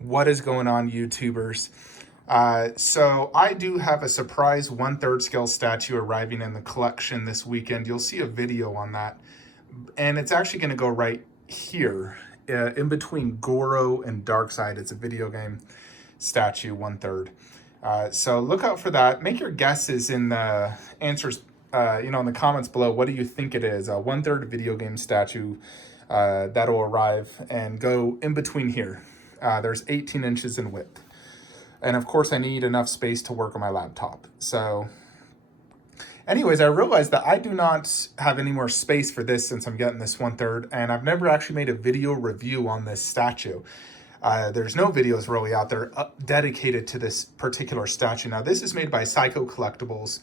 What is going on, YouTubers? So I do have a surprise 1/3 scale statue arriving in the collection this weekend. You'll see a video on that. And it's actually going to go right here, in between Goro and Darkseid. It's a video game statue, 1/3. So look out for that. Make your guesses in the answers, in the comments below. What do you think it is? A 1/3 video game statue that'll arrive and go in between here. There's 18 inches in width. And of course I need enough space to work on my laptop. So anyways, I realized that I do not have any more space for this since I'm getting this 1/3, and I've never actually made a video review on this statue. There's no videos really out there dedicated to this particular statue. Now, this is made by Syco Collectibles.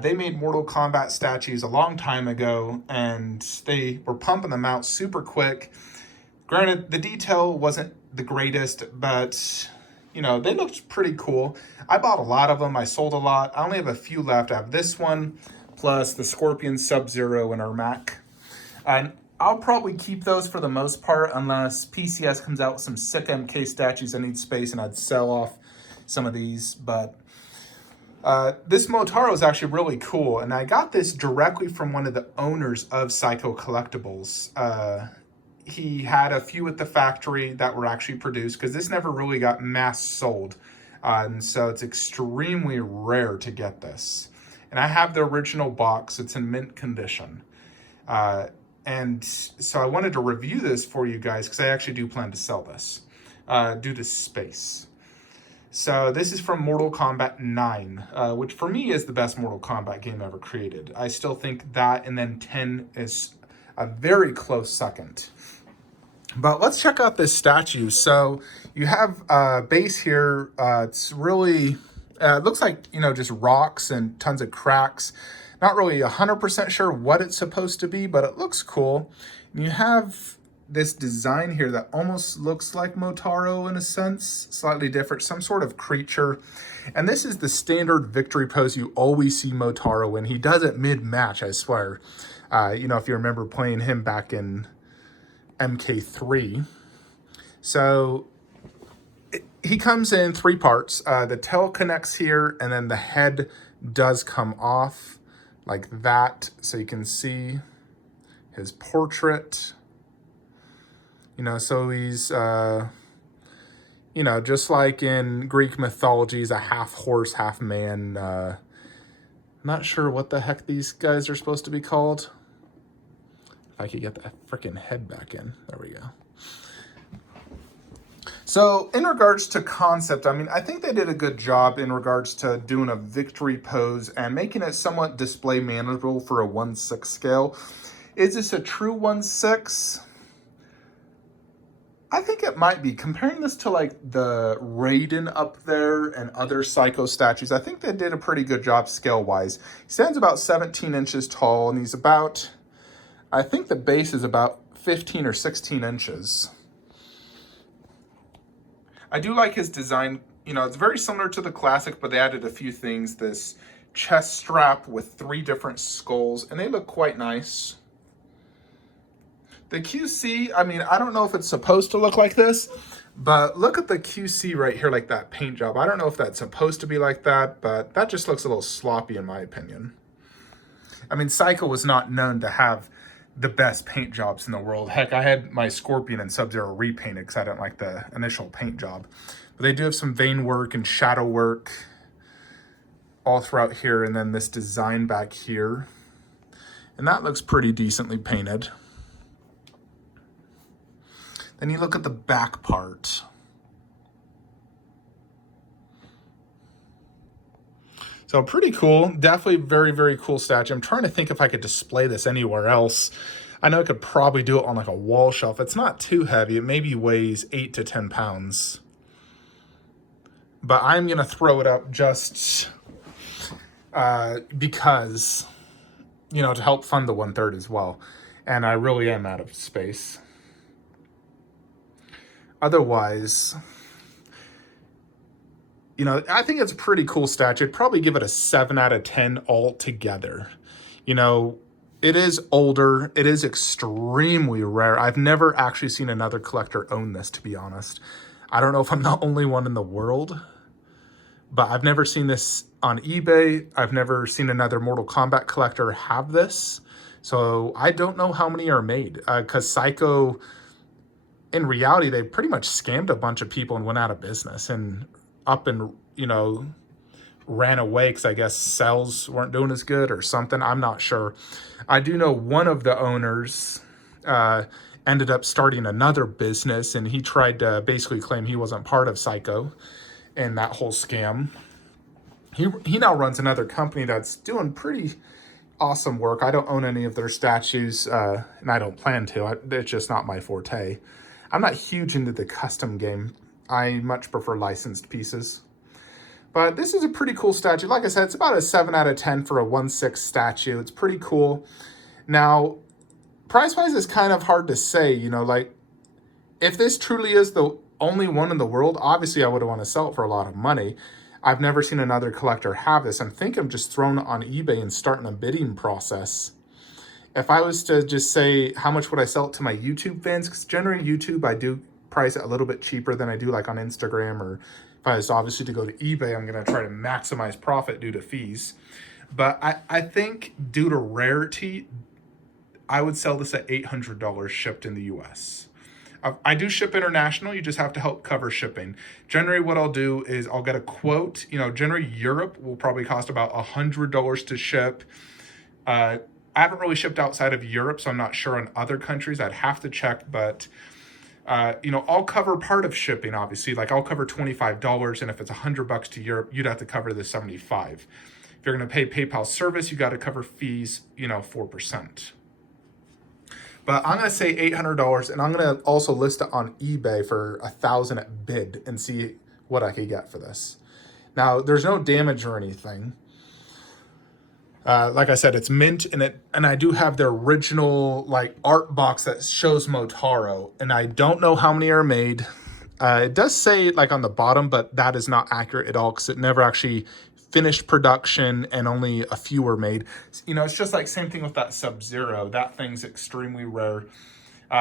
They made Mortal Kombat statues a long time ago, and they were pumping them out super quick. Granted, the detail wasn't the greatest, but they looked pretty cool. I bought a lot of them. I sold a lot. I only have a few left. I have this one, plus the Scorpion, Sub-Zero, and Ermac. And I'll probably keep those for the most part, unless PCS comes out with some sick MK statues that need space, and I'd sell off some of these. But this Motaro is actually really cool, and I got this directly from one of the owners of Syco Collectibles. He had a few at the factory that were actually produced, because this never really got mass sold. And so it's extremely rare to get this. And I have the original box. It's in mint condition. And so I wanted to review this for you guys, because I actually do plan to sell this due to space. So this is from Mortal Kombat 9, which for me is the best Mortal Kombat game ever created. I still think that, and then 10 is a very close second. But let's check out this statue. So you have a base here. It's really, it looks like, just rocks and tons of cracks. Not really 100% sure what it's supposed to be, but it looks cool. And you have this design here that almost looks like Motaro in a sense, slightly different, some sort of creature. And this is the standard victory pose you always see Motaro in. He does it mid-match, I swear. If you remember playing him back in MK3. So he comes in 3 parts. The tail connects here, and then the head does come off like that, so you can see his portrait. So he's just like in Greek mythology, he's a half horse, half man. Not sure what the heck these guys are supposed to be called. If I could get that freaking head back in. There we go. So in regards to concept, I think they did a good job in regards to doing a victory pose and making it somewhat display manageable for a 1/6 scale. Is this a true 1/6? I think it might be. Comparing this to like the Raiden up there and other Syco statues, I think they did a pretty good job scale-wise. He stands about 17 inches tall, and he's about, I think the base is about 15 or 16 inches. I do like his design. It's very similar to the classic, but they added a few things. This chest strap with 3 different skulls, and they look quite nice. The QC, I don't know if it's supposed to look like this, but look at the QC right here, like that paint job. I don't know if that's supposed to be like that, but that just looks a little sloppy in my opinion. Syco was not known to have the best paint jobs in the world. Heck, I had my Scorpion and Sub-Zero repainted because I didn't like the initial paint job. But they do have some vein work and shadow work all throughout here, and then this design back here. And that looks pretty decently painted. Then you look at the back part. So pretty cool. Definitely very, very cool statue. I'm trying to think if I could display this anywhere else. I know I could probably do it on like a wall shelf. It's not too heavy. It maybe weighs 8 to 10 pounds. But I'm going to throw it up just because, to help fund the 1/3 as well. And I really am out of space. Otherwise, I think it's a pretty cool statue. I'd probably give it a 7 out of 10 altogether. It is older. It is extremely rare. I've never actually seen another collector own this, to be honest. I don't know if I'm the only one in the world, but I've never seen this on eBay. I've never seen another Mortal Kombat collector have this. So I don't know how many are made, because Syco, in reality, they pretty much scammed a bunch of people and went out of business and ran away because I guess sales weren't doing as good or something. I'm not sure. I do know one of the owners ended up starting another business, and he tried to basically claim he wasn't part of Syco and that whole scam. He now runs another company that's doing pretty awesome work. I don't own any of their statues, and I don't plan to. It's just not my forte. I'm not huge into the custom game. I much prefer licensed pieces. But this is a pretty cool statue. Like I said, it's about a 7 out of 10 for a 1/6 statue. It's pretty cool. Now, price-wise is kind of hard to say. Like, if this truly is the only one in the world, obviously I would want to sell it for a lot of money. I've never seen another collector have this. I'm thinking of just throwing it on eBay and starting a bidding process. If I was to just say, how much would I sell it to my YouTube fans? Because generally YouTube, I do price it a little bit cheaper than I do like on Instagram, or if I was obviously to go to eBay, I'm going to try to maximize profit due to fees. But I think due to rarity, I would sell this at $800 shipped in the US. I do ship international. You just have to help cover shipping. Generally, what I'll do is I'll get a quote. Generally Europe will probably cost about $100 to ship. I haven't really shipped outside of Europe, so I'm not sure on other countries. I'd have to check, but I'll cover part of shipping, obviously. Like, I'll cover $25, and if it's $100 to Europe, you'd have to cover the $75. If you're going to pay PayPal service, you got to cover fees, 4%. But I'm going to say $800, and I'm going to also list it on eBay for $1,000 at bid and see what I could get for this. Now, there's no damage or anything. Like I said, it's mint, and I do have the original art box that shows Motaro, and I don't know how many are made. It does say on the bottom, but that is not accurate at all because it never actually finished production and only a few were made. It's just same thing with that Sub-Zero. That thing's extremely rare.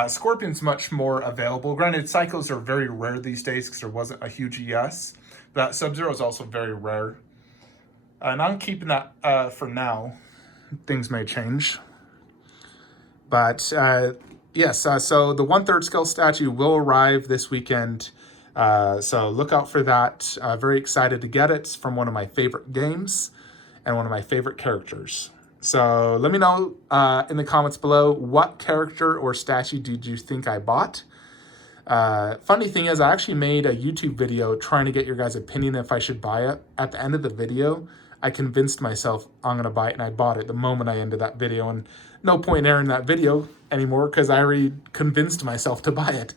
Scorpion's much more available. Granted, Sycos are very rare these days because there wasn't a huge ES. That Sub-Zero is also very rare. And I'm keeping that for now. Things may change. But yes, so the 1/3 scale statue will arrive this weekend. So look out for that. Very excited to get it. It's from one of my favorite games and one of my favorite characters. So let me know in the comments below, what character or statue did you think I bought? Funny thing is, I actually made a YouTube video trying to get your guys' opinion if I should buy it. At the end of the video, I convinced myself I'm going to buy it, and I bought it the moment I ended that video. And no point in airing that video anymore because I already convinced myself to buy it.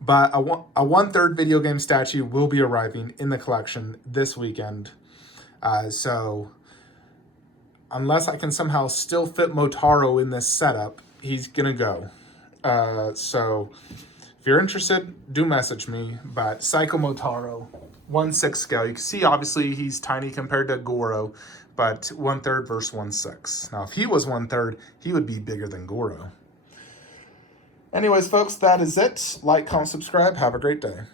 But a 1/3 video game statue will be arriving in the collection this weekend. So unless I can somehow still fit Motaro in this setup, he's going to go. So if you're interested, do message me. But Syco Motaro, 1/6 scale. You can see, obviously, he's tiny compared to Goro, but 1/3 versus 1/6. Now, if he was 1/3, he would be bigger than Goro. Anyways, folks, that is it. Like, comment, subscribe. Have a great day.